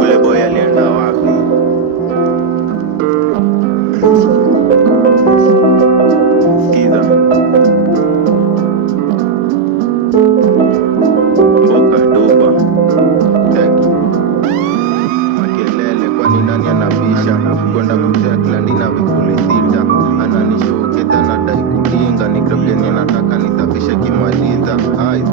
Ule boy alienda wapi? Sikiza mboka doba teki makelele, kwani nani anabisha kwenda kutekla ndina vipuli sita, ananishuke anadai kudinga, nikrogeni nataka nisafishe kimaliza. Ai,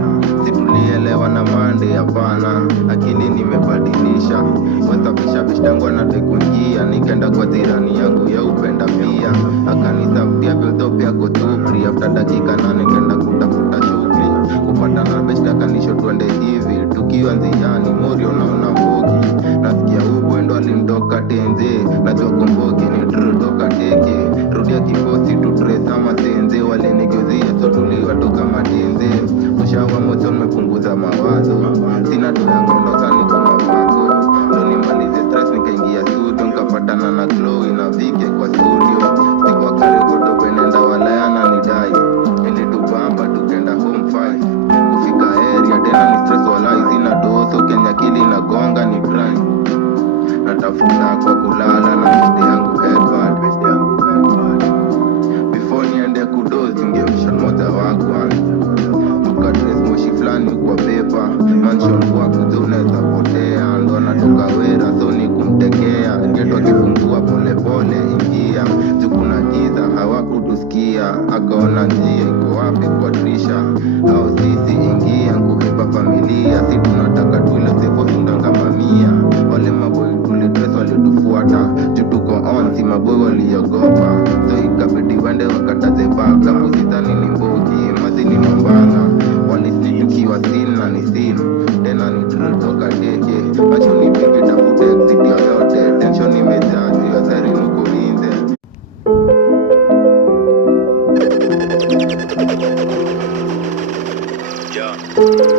situlielewa na mande, hapana, akili nimebadilisha. Wasafisha vishtangu anadai kuingia, nikaenda kwa jirani yangu ya upenda pia, akanisaftia bildopi yako tupri. After dakika 8 nikaenda kutafuta shughuli, kupatana beshta kanisho twende hivi, tukiwa njiani Morio naona mbogi, nasikia upwendo alimdoka tenze, najua kumbogi ni true toka teke, rudia kikosi tutresa ama senze, walinigeuzia so tuliwatoka matenze, ushawa moto nimepunguza mawazo, sina doya ngondoka niko mavako, ndo nimalize stress nikaingia studio, nikapatana na Chloe na Vike kwa studio, sikuwa karibu dope nenda walayana nidai, nilitubamba tukenda home 5, kufika area tena ni stress walai, sina doso Kenya kili na gonga ni grind, natafuta kwa kulala na miste yangu headband. Before niende kudozi ngemshan moja wako tukadres moshi flani kwa pepa mansion kwa kuzuneza potea, ndo natoka wera so ni kumtekea, geto akifungua pole pole ingia, tukuna giza hawakutusikia, akaona njia iko wapi kwa trisha, au sisi ingia kuhipa familia, si tunataka tuile sefo sundanga mamia, wale maboy tulidress walitufuata, jutuko on si maboy waliogopa, so ikabidi wende wakataze baka, usitani ni mbogi mazi ni mambanga, walisitukiwa sin na ni sin, tena ni true toka teke, macho ni bigi tafute exit yoyote, tension imejaa juu ya zari mko inze. Yeah.